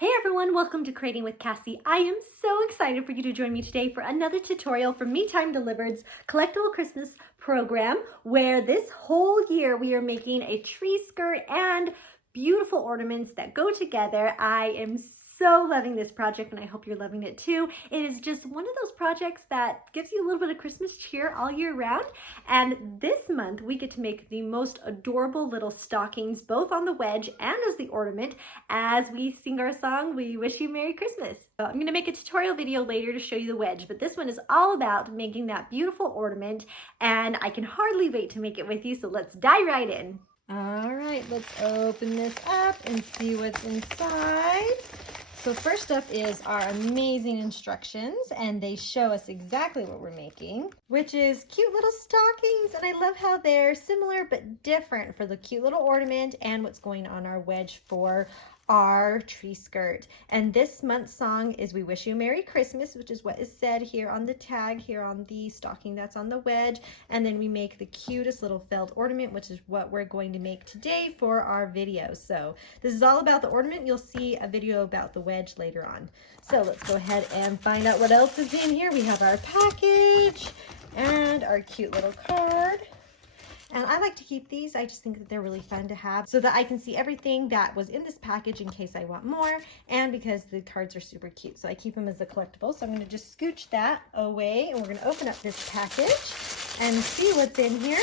Hey everyone, welcome to Creating with Cassie. I am so excited for you to join me today for another tutorial from Me Time Delivered's Collectible Christmas program, where this whole year we are making a tree skirt and beautiful ornaments that go together. I am so loving this project and I hope you're loving it too. It is just one of those projects that gives you a little bit of Christmas cheer all year round. And this month we get to make the most adorable little stockings, both on the wedge and as the ornament, as we sing our song, We Wish You Merry Christmas. I'm going to make a tutorial video later to show you the wedge, but this one is all about making that beautiful ornament and I can hardly wait to make it with you, so let's dive right in. All right, let's open this up and see what's inside. So first up is our amazing instructions, and they show us exactly what we're making, which is cute little stockings. And I love how they're similar but different for the cute little ornament and what's going on our wedge for our tree skirt. And this month's song is We Wish You Merry Christmas, which is what is said here on the tag, here on the stocking that's on the wedge. And then we make the cutest little felt ornament, which is what we're going to make today for our video. So this is all about the ornament. You'll see a video about the wedge later on. So let's go ahead and find out what else is in here. We have our package and our cute little card. And I like to keep these. I just think that they're really fun to have so that I can see everything that was in this package in case I want more, and because the cards are super cute. So I keep them as a collectible. So I'm going to just scooch that away, and we're going to open up this package and see what's in here.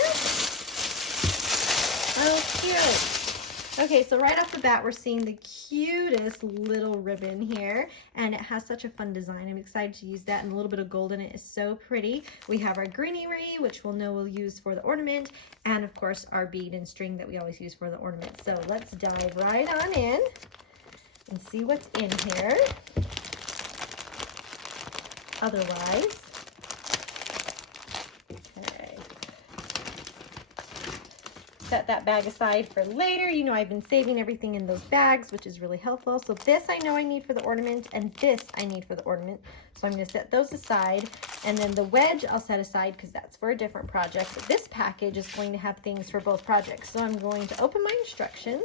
Oh, cute. Okay, so right off the bat, we're seeing the cutest little ribbon here, and it has such a fun design. I'm excited to use that, and a little bit of gold in it is so pretty. We have our Greenery, which we'll know we'll use for the ornament, and of course our bead and string that we always use for the ornament. So let's dive right on in and see what's in here. Otherwise, set that bag aside for later. You know, I've been saving everything in those bags, which is really helpful. So this I know I need for the ornament, and this I need for the ornament. So I'm going to set those aside. And then the wedge I'll set aside because that's for a different project. But this package is going to have things for both projects. So I'm going to open my instructions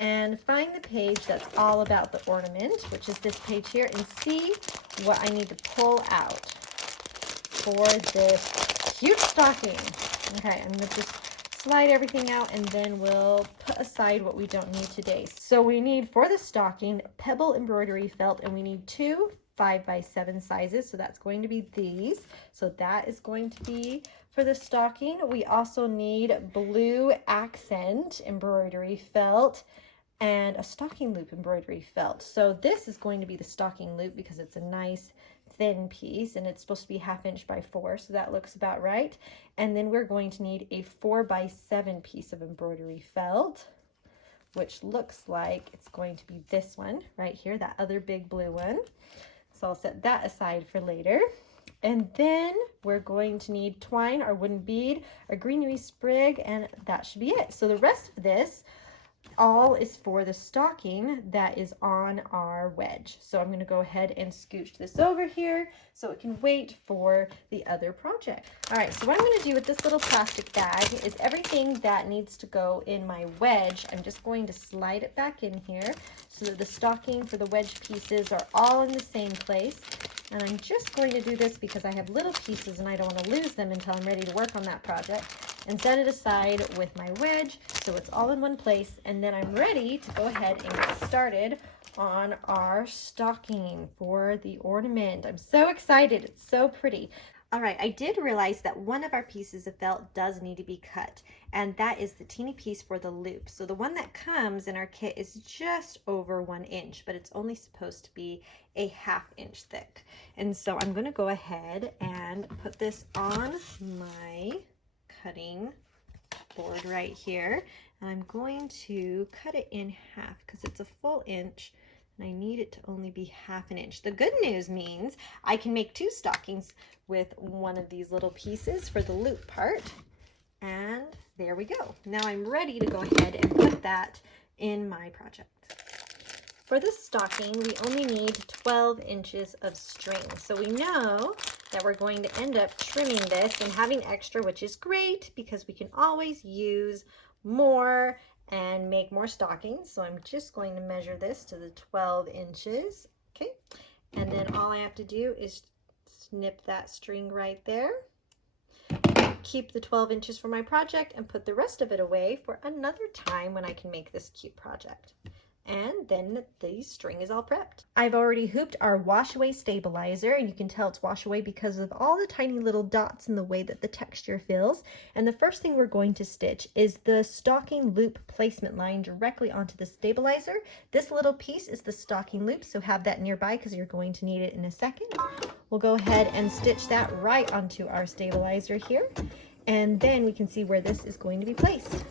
and find the page that's all about the ornament, which is this page here, and see what I need to pull out for this cute stocking. Okay, I'm going to just slide everything out, and then we'll put aside what we don't need today. So we need for the stocking pebble embroidery felt, and we need 2 5x7 sizes, so that's going to be these. So that is going to be for the stocking. We also need blue accent embroidery felt and a stocking loop embroidery felt. So this is going to be the stocking loop because it's a nice thin piece, and it's supposed to be 1/2 inch by 4, so that looks about right. And then we're going to need a 4x7 piece of embroidery felt, which looks like it's going to be this one right here, that other big blue one. So I'll set that aside for later. And then we're going to need twine, our wooden bead, our greenery sprig, and that should be it. So the rest of this all is for the stocking that is on our wedge. So I'm going to go ahead and scooch this over here so it can wait for the other project. All right, so what I'm going to do with this little plastic bag is everything that needs to go in my wedge, I'm just going to slide it back in here so that the stocking for the wedge pieces are all in the same place. And I'm just going to do this because I have little pieces and I don't want to lose them until I'm ready to work on that project, and set it aside with my wedge so it's all in one place. And then I'm ready to go ahead and get started on our stocking for the ornament. I'm so excited. It's so pretty. All right, I did realize that one of our pieces of felt does need to be cut, and that is the teeny piece for the loop. So the one that comes in our kit is just over 1 inch, but it's only supposed to be a 1/2 inch thick. And so I'm going to go ahead and put this on my cutting board right here, and I'm going to cut it in half because it's a full inch and I need it to only be 1/2 inch. The good news means I can make 2 stockings with one of these little pieces for the loop part. And there we go. Now I'm ready to go ahead and put that in my project. For this stocking, we only need 12 inches of string. So we know that we're going to end up trimming this and having extra, which is great because we can always use more and make more stockings. So I'm just going to measure this to the 12 inches. Okay, and then all I have to do is snip that string right there, keep the 12 inches for my project, and put the rest of it away for another time when I can make this cute project. And then the string is all prepped. I've already hooped our wash away stabilizer, and you can tell it's wash away because of all the tiny little dots and the way that the texture feels. And the first thing we're going to stitch is the stocking loop placement line directly onto the stabilizer. This little piece is the stocking loop, so have that nearby because you're going to need it in a second. We'll go ahead and stitch that right onto our stabilizer here, and then we can see where this is going to be placed.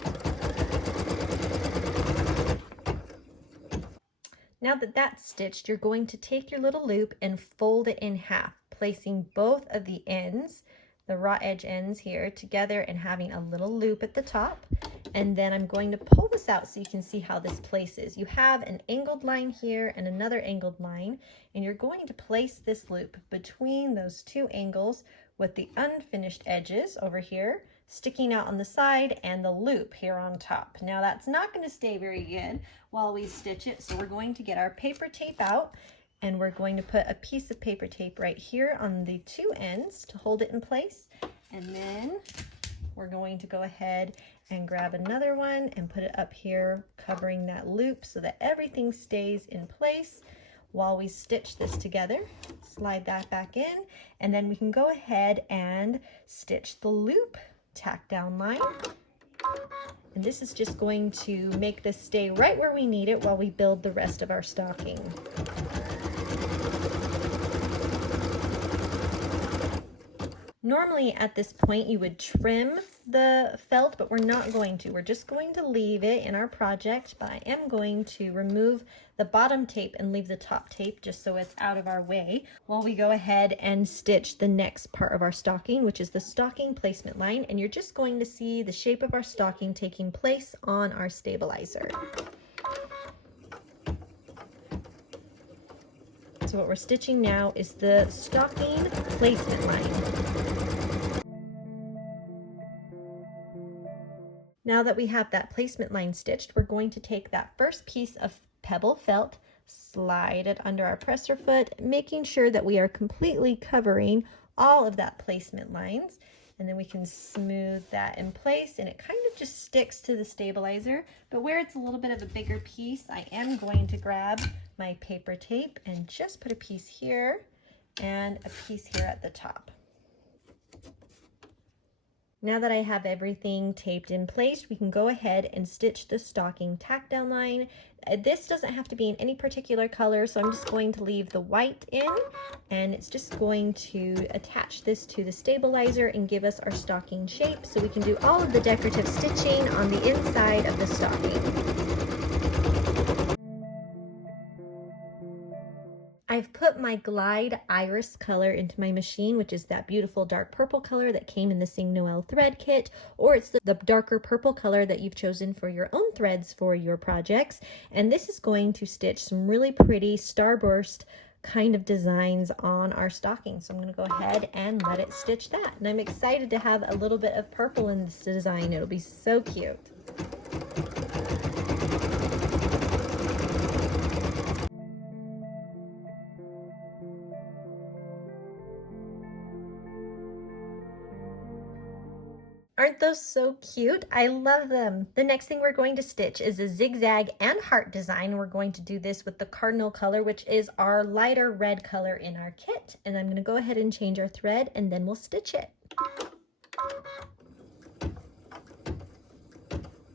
Now that that's stitched, you're going to take your little loop and fold it in half, placing both of the ends, the raw edge ends here, together and having a little loop at the top. And then I'm going to pull this out so you can see how this places. You have an angled line here and another angled line, and you're going to place this loop between those two angles with the unfinished edges over here sticking out on the side and the loop here on top. Now that's not going to stay very good while we stitch it, so we're going to get our paper tape out, and we're going to put a piece of paper tape right here on the two ends to hold it in place. And then we're going to go ahead and grab another one and put it up here covering that loop so that everything stays in place while we stitch this together. Slide that back in, and then we can go ahead and stitch the loop tack down line. And this is just going to make this stay right where we need it while we build the rest of our stocking. Normally at this point you would trim the felt, but we're not going to. We're just going to leave it in our project, but I am going to remove the bottom tape and leave the top tape just so it's out of our way while we go ahead and stitch the next part of our stocking, which is the stocking placement line. And you're just going to see the shape of our stocking taking place on our stabilizer. So what we're stitching now is the stocking placement line. Now that we have that placement line stitched, we're going to take that first piece of pebble felt, slide it under our presser foot, making sure that we are completely covering all of that placement lines. And then we can smooth that in place, and it kind of just sticks to the stabilizer. But where it's a little bit of a bigger piece, I am going to grab my paper tape and just put a piece here and a piece here at the top. Now that I have everything taped in place, we can go ahead and stitch the stocking tack down line. This doesn't have to be in any particular color, so I'm just going to leave the white in, and it's just going to attach this to the stabilizer and give us our stocking shape, so we can do all of the decorative stitching on the inside of the stocking. I've put my Glide Iris color into my machine, which is that beautiful dark purple color that came in the Sing Noel thread kit, or it's the darker purple color that you've chosen for your own threads for your projects. And this is going to stitch some really pretty starburst kind of designs on our stocking. So I'm going to go ahead and let it stitch that. And I'm excited to have a little bit of purple in this design. It'll be so cute. Aren't those so cute? I love them. The next thing we're going to stitch is a zigzag and heart design. We're going to do this with the cardinal color, which is our lighter red color in our kit. And I'm going to go ahead and change our thread, and then we'll stitch it.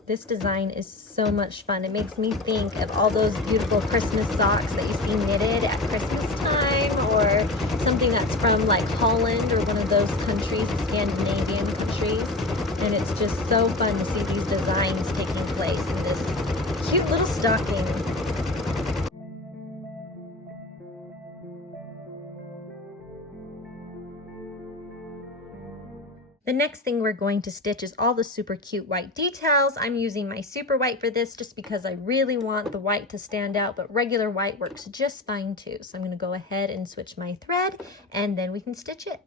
This design is so much fun. It makes me think of all those beautiful Christmas socks that you see knitted at Christmas time, or something that's from like Holland or one of those countries, Scandinavian countries. And it's just so fun to see these designs taking place in this cute little stocking. The next thing we're going to stitch is all the super cute white details. I'm using my super white for this just because I really want the white to stand out, but regular white works just fine too. So I'm going to go ahead and switch my thread, and then we can stitch it.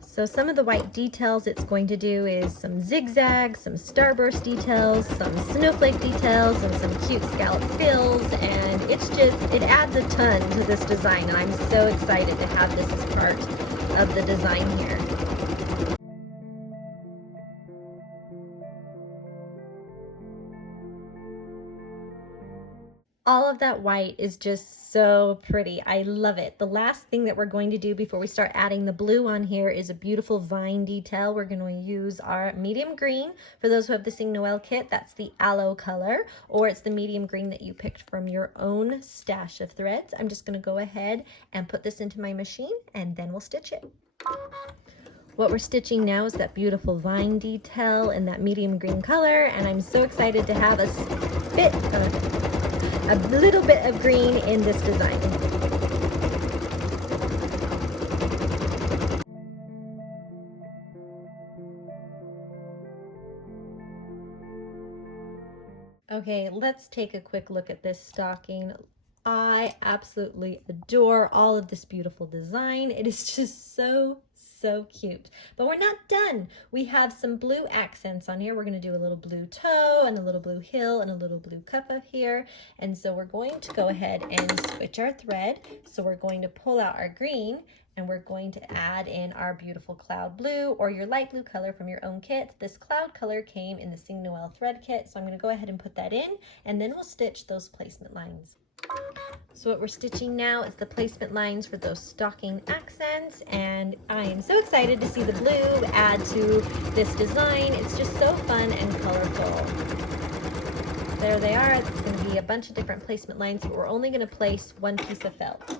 So some of the white details it's going to do is some zigzag, some starburst details, some snowflake details, and some cute scallop frills, and it adds a ton to this design, and I'm so excited to have this as part of the design here. All of that white is just so pretty. I love it. The last thing that we're going to do before we start adding the blue on here is a beautiful vine detail. We're going to use our medium green. For those who have the Sing Noel kit, that's the aloe color, or it's the medium green that you picked from your own stash of threads. I'm just going to go ahead and put this into my machine, and then we'll stitch it. What we're stitching now is that beautiful vine detail in that medium green color, and I'm so excited to have a little bit of green in this design. Okay, let's take a quick look at this stocking. I absolutely adore all of this beautiful design. It is just so cute. But we're not done. We have some blue accents on here. We're going to do a little blue toe and a little blue heel and a little blue cup up here. And so we're going to go ahead and switch our thread. So we're going to pull out our green, and we're going to add in our beautiful cloud blue or your light blue color from your own kit. This cloud color came in the Sing Noel thread kit, so I'm going to go ahead and put that in, and then we'll stitch those placement lines. So what we're stitching now is the placement lines for those stocking accents, and I am so excited to see the blue add to this design. It's just so fun and colorful. There they are. It's going to be a bunch of different placement lines, but we're only going to place one piece of felt.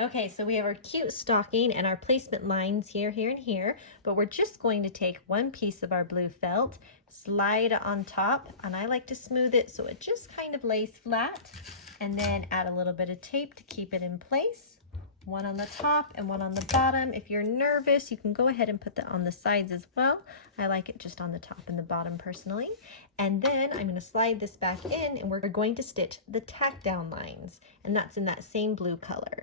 Okay, so we have our cute stocking and our placement lines here, here, and here, but we're just going to take one piece of our blue felt, slide on top, and I like to smooth it so it just kind of lays flat, and then add a little bit of tape to keep it in place. One on the top and one on the bottom. If you're nervous, you can go ahead and put that on the sides as well. I like it just on the top and the bottom personally. And then I'm going to slide this back in, and we're going to stitch the tack down lines, and that's in that same blue color.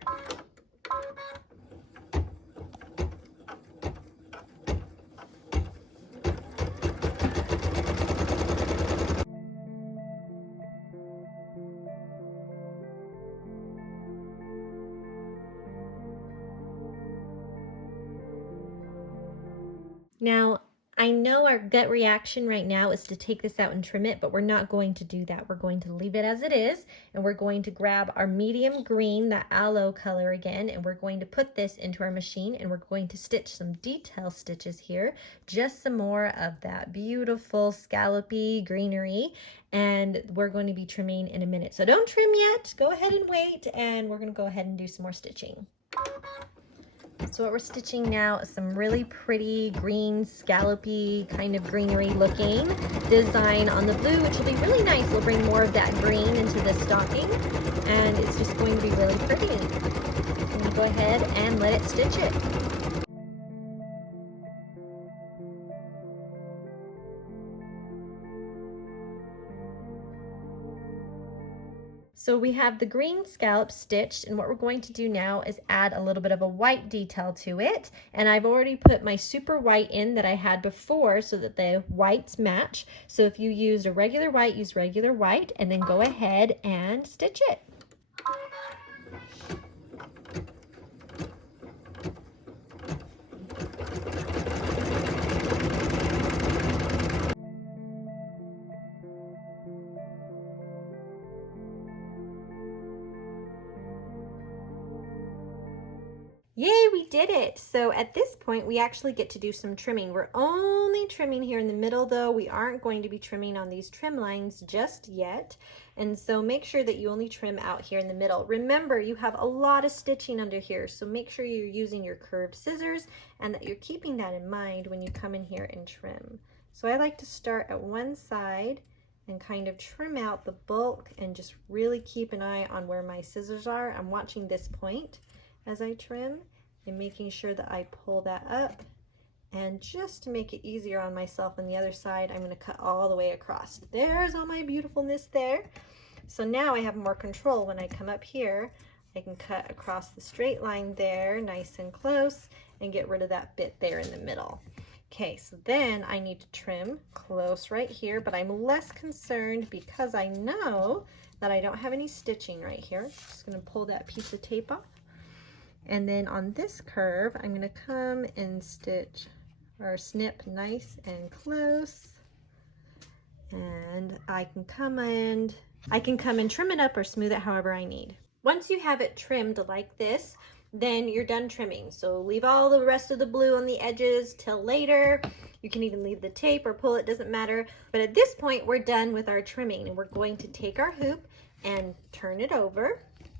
Now, I know our gut reaction right now is to take this out and trim it, but we're not going to do that. We're going to leave it as it is, and we're going to grab our medium green, that aloe color again, and we're going to put this into our machine, and we're going to stitch some detail stitches here, just some more of that beautiful scallopy greenery, and we're going to be trimming in a minute. So don't trim yet. Go ahead and wait, and we're going to go ahead and do some more stitching. So what we're stitching now is some really pretty green, scallopy, kind of greenery looking design on the blue, which will be really nice. We'll bring more of that green into the stocking, and it's just going to be really pretty. I'm going to go ahead and let it stitch it. So we have the green scallop stitched, and what we're going to do now is add a little bit of a white detail to it. And I've already put my super white in that I had before so that the whites match. So if you used a regular white, use regular white, and then go ahead and stitch it. Yay, we did it! So at this point, we actually get to do some trimming. We're only trimming here in the middle though. We aren't going to be trimming on these trim lines just yet. And so make sure that you only trim out here in the middle. Remember, you have a lot of stitching under here, so make sure you're using your curved scissors and that you're keeping that in mind when you come in here and trim. So I like to start at one side and kind of trim out the bulk and just really keep an eye on where my scissors are. I'm watching this point as I trim and making sure that I pull that up And just to make it easier on myself on the other side, I'm going to cut all the way across. There's all my beautifulness there. So now I have more control. When I come up here, I can cut across the straight line there, nice and close, and get rid of that bit there in the middle. Okay, so then I need to trim close right here, but I'm less concerned because I know that I don't have any stitching right here. I'm just going to pull that piece of tape off. And then on this curve, I'm going to come and stitch or snip nice and close. And I can come and trim it up or smooth it however I need. Once you have it trimmed like this, then you're done trimming. So leave all the rest of the blue on the edges till later. You can even leave the tape or pull it, doesn't matter. But at this point, we're done with our trimming, and we're going to take our hoop and turn it over.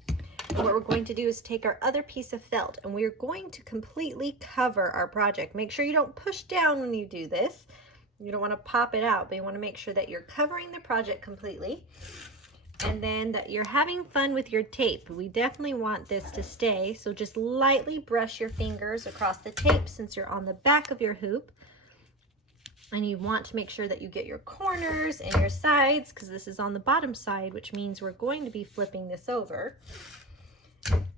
And what we're going to do is take our other piece of felt, and we're going to completely cover our project. Make sure you don't push down when you do this. You don't want to pop it out, but you want to make sure that you're covering the project completely. And then that you're having fun with your tape. We definitely want this to stay, so just lightly brush your fingers across the tape since you're on the back of your hoop. And you want to make sure that you get your corners and your sides, because this is on the bottom side, which means we're going to be flipping this over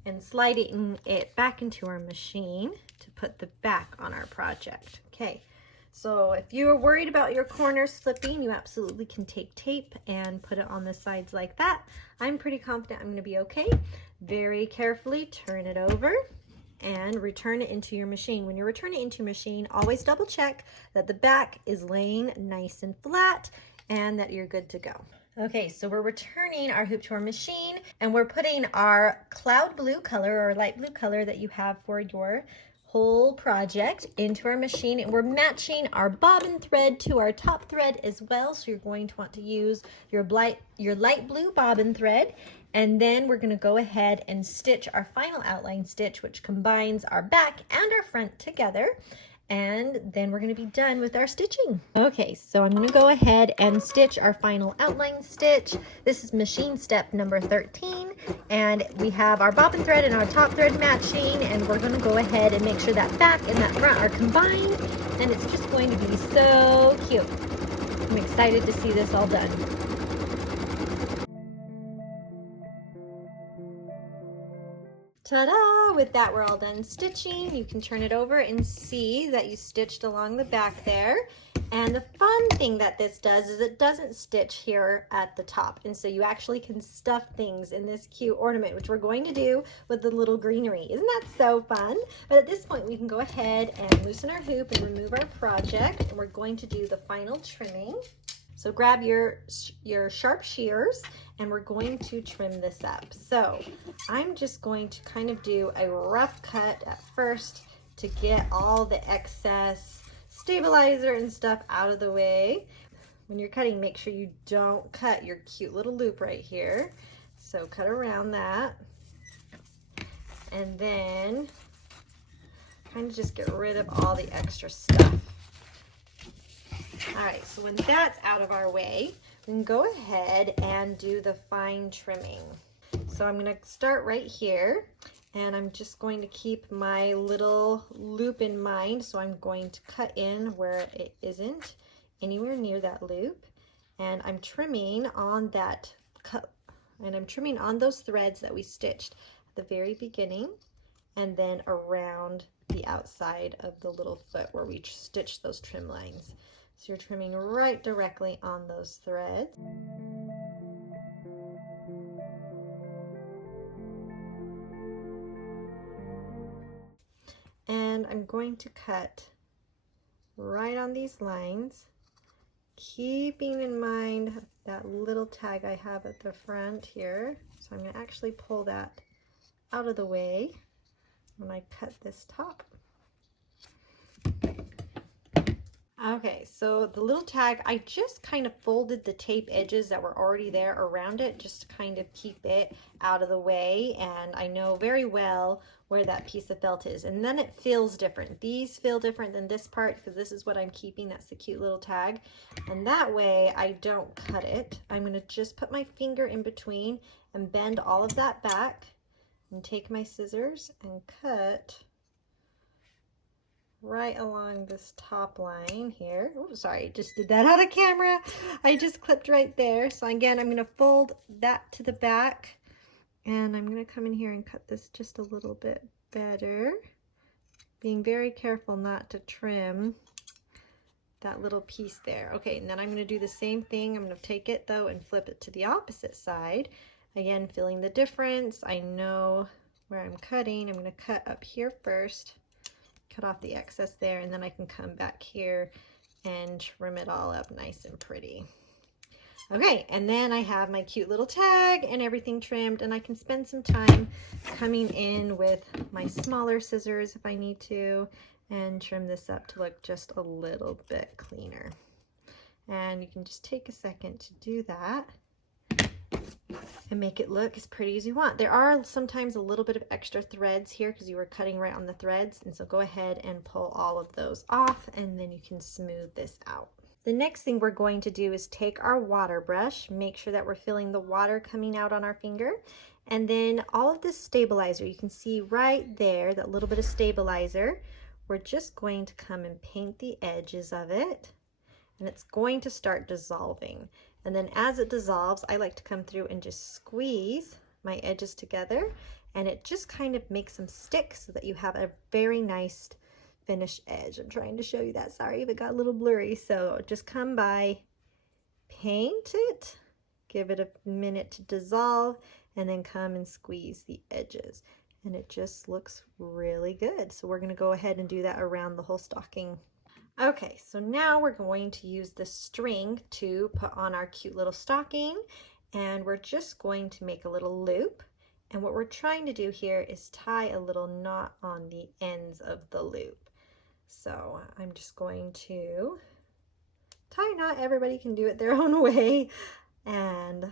and sliding it back into our machine to put the back on our project. Okay, so if you are worried about your corners flipping, you absolutely can take tape and put it on the sides like that. I'm pretty confident I'm going to be okay. Very carefully turn it over and return it into your machine. When you return it into your machine, always double check that the back is laying nice and flat and that you're good to go. Okay, so we're returning our hoop to our machine, and we're putting our cloud blue color or light blue color that you have for your whole project into our machine, and we're matching our bobbin thread to our top thread as well. So you're going to want to use your light blue bobbin thread, and then we're going to go ahead and stitch our final outline stitch, which combines our back and our front together. And then we're going to be done with our stitching. Okay, so I'm going to go ahead and stitch our final outline stitch. This is machine step number 13, and we have our bobbin thread and our top thread matching, and we're going to go ahead and make sure that back and that front are combined, and it's just going to be so cute. I'm excited to see this all done. Ta-da! With that, we're all done stitching. You can turn it over and see that you stitched along the back there. And the fun thing that this does is it doesn't stitch here at the top. And so you actually can stuff things in this cute ornament, which we're going to do with the little greenery. Isn't that so fun? But at this point, we can go ahead and loosen our hoop and remove our project. And we're going to do the final trimming. So grab your sharp shears, and we're going to trim this up. So I'm just going to kind of do a rough cut at first to get all the excess stabilizer and stuff out of the way. When you're cutting, make sure you don't cut your cute little loop right here. So cut around that, and then kind of just get rid of all the extra stuff. All right, so when that's out of our way, we can go ahead and do the fine trimming. So I'm going to start right here, and I'm just going to keep my little loop in mind. So I'm going to cut in where it isn't anywhere near that loop, and I'm trimming on that cut, and I'm trimming on those threads that we stitched at the very beginning, and then around the outside of the little foot where we stitched those trim lines. So you're trimming right directly on those threads. And I'm going to cut right on these lines, keeping in mind that little tag I have at the front here. So I'm going to actually pull that out of the way when I cut this top. Okay, so the little tag, I just kind of folded the tape edges that were already there around it just to kind of keep it out of the way, and I know very well where that piece of felt is, and then it feels different. These feel different than this part because this is what I'm keeping. That's the cute little tag, and that way I don't cut it. I'm going to just put my finger in between and bend all of that back and take my scissors and cut right along this top line here. Oh, sorry, just did that out of camera. I just clipped right there. So again, I'm gonna fold that to the back, and I'm gonna come in here and cut this just a little bit better, being very careful not to trim that little piece there. Okay, and then I'm gonna do the same thing. I'm gonna take it though and flip it to the opposite side. Again, feeling the difference. I know where I'm cutting. I'm gonna cut up here first, cut off the excess there, and then I can come back here and trim it all up nice and pretty. Okay, and then I have my cute little tag and everything trimmed, and I can spend some time coming in with my smaller scissors if I need to and trim this up to look just a little bit cleaner. And you can just take a second to do that and make it look as pretty as you want. There are sometimes a little bit of extra threads here because you were cutting right on the threads, and so go ahead and pull all of those off, and then you can smooth this out. The next thing we're going to do is take our water brush, make sure that we're feeling the water coming out on our finger, and then all of this stabilizer, you can see right there, that little bit of stabilizer, we're just going to come and paint the edges of it, and it's going to start dissolving. And then as it dissolves, I like to come through and just squeeze my edges together, and it just kind of makes them stick so that you have a very nice finished edge. I'm trying to show you that. Sorry if it got a little blurry. So just come by, paint it, give it a minute to dissolve, and then come and squeeze the edges. And it just looks really good. So we're going to go ahead and do that around the whole stocking. Okay, so now we're going to use the string to put on our cute little stocking, and we're just going to make a little loop. And what we're trying to do here is tie a little knot on the ends of the loop. So I'm just going to tie a knot. Everybody can do it their own way, and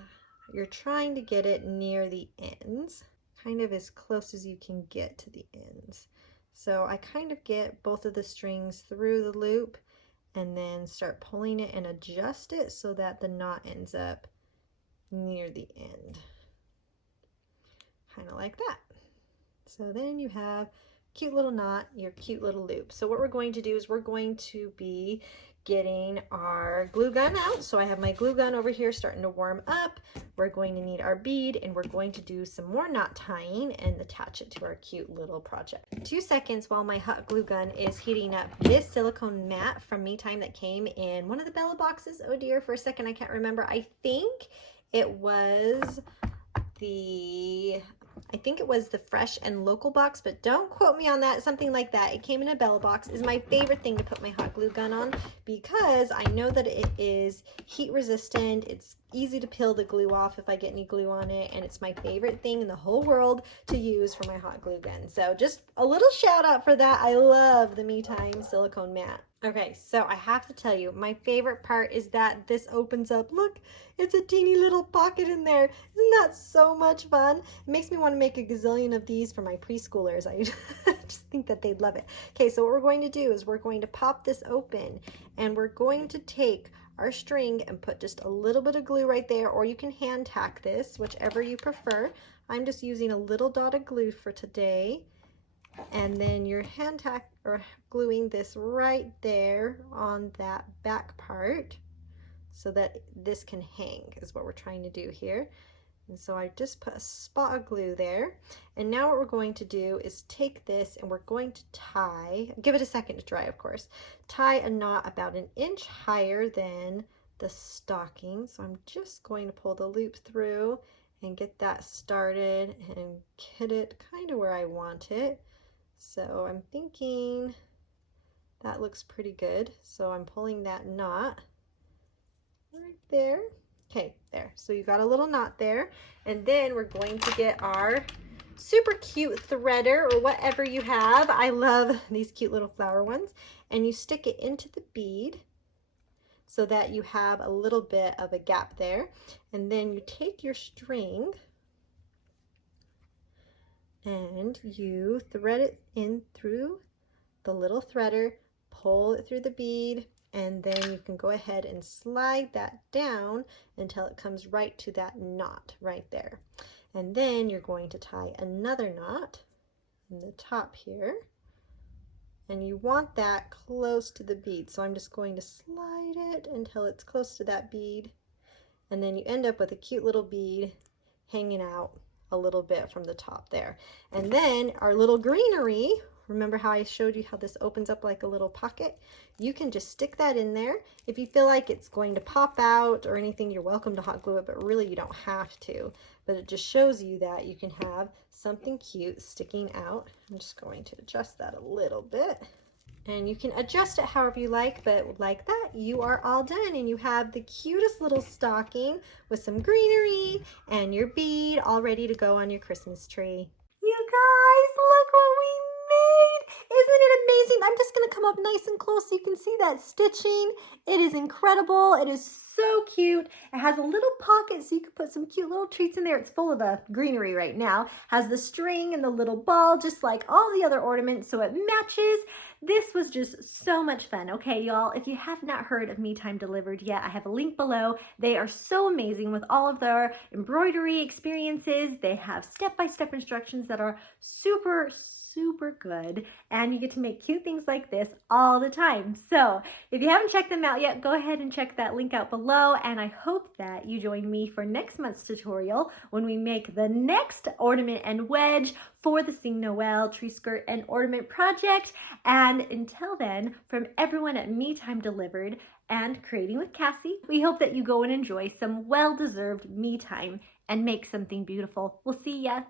you're trying to get it near the ends, kind of as close as you can get to the ends. So I kind of get both of the strings through the loop and then start pulling it and adjust it so that the knot ends up near the end, kind of like that. So then you have cute little knot, your cute little loop. So what we're going to do is we're going to be getting our glue gun out. So I have my glue gun over here starting to warm up. We're going to need our bead, and we're going to do some more knot tying and attach it to our cute little project. 2 seconds while my hot glue gun is heating up this silicone mat from Me Time that came in one of the Bella boxes. Oh dear, for a second I can't remember. I think it was the Fresh and Local box, but don't quote me on that, something like that. It came in a Bella box. Is my favorite thing to put my hot glue gun on because I know that it is heat resistant. It's easy to peel the glue off if I get any glue on it, and it's my favorite thing in the whole world to use for my hot glue gun. So just a little shout out for that. I love the Me Time silicone mat. Okay, so I have to tell you, my favorite part is that this opens up. Look, it's a teeny little pocket in there. Isn't that so much fun? It makes me want to make a gazillion of these for my preschoolers. I just think that they'd love it. Okay, so what we're going to do is we're going to pop this open, and we're going to take our string and put just a little bit of glue right there, or you can hand tack this, whichever you prefer. I'm just using a little dot of glue for today. And then you're hand tack or gluing this right there on that back part so that this can hang is what we're trying to do here. And so I just put a spot of glue there. And now what we're going to do is take this and we're going to tie, give it a second to dry of course, tie a knot about 1 inch higher than the stocking. So I'm just going to pull the loop through and get that started and get it kind of where I want it. So I'm thinking that looks pretty good. So I'm pulling that knot right there. Okay, there. So you got a little knot there. And then we're going to get our super cute threader or whatever you have. I love these cute little flower ones. And you stick it into the bead so that you have a little bit of a gap there. And then you take your string and you thread it in through the little threader, pull it through the bead, and then you can go ahead and slide that down until it comes right to that knot right there. And then you're going to tie another knot in the top here, And you want that close to the bead. So I'm just going to slide it until it's close to that bead. And then you end up with a cute little bead hanging out a little bit from the top there. And then our little greenery, remember how I showed you how this opens up like a little pocket? You can just stick that in there. If you feel like it's going to pop out or anything, you're welcome to hot glue it, but really you don't have to. But it just shows you that you can have something cute sticking out. I'm just going to adjust that a little bit. And you can adjust it however you like, but like that, you are all done. And you have the cutest little stocking with some greenery and your bead all ready to go on your Christmas tree. You guys, look what we made. Isn't it amazing? I'm just going to come up nice and close so you can see that stitching. It is incredible. It is so cute. It has a little pocket so you can put some cute little treats in there. It's full of greenery right now. Has the string and the little ball just like all the other ornaments, so it matches. This was just so much fun. Okay, y'all, if you have not heard of Me Time Delivered yet, I have a link below. They are so amazing with all of their embroidery experiences. They have step-by-step instructions that are super good, and you get to make cute things like this all the time. So if you haven't checked them out yet, go ahead and check that link out below, and I hope that you join me for next month's tutorial when we make the next ornament and wedge for the Sing Noel Tree Skirt and Ornament project. And until then, from everyone at Me Time Delivered and Creating with Cassie, we hope that you go and enjoy some well-deserved me time and make something beautiful. We'll see ya.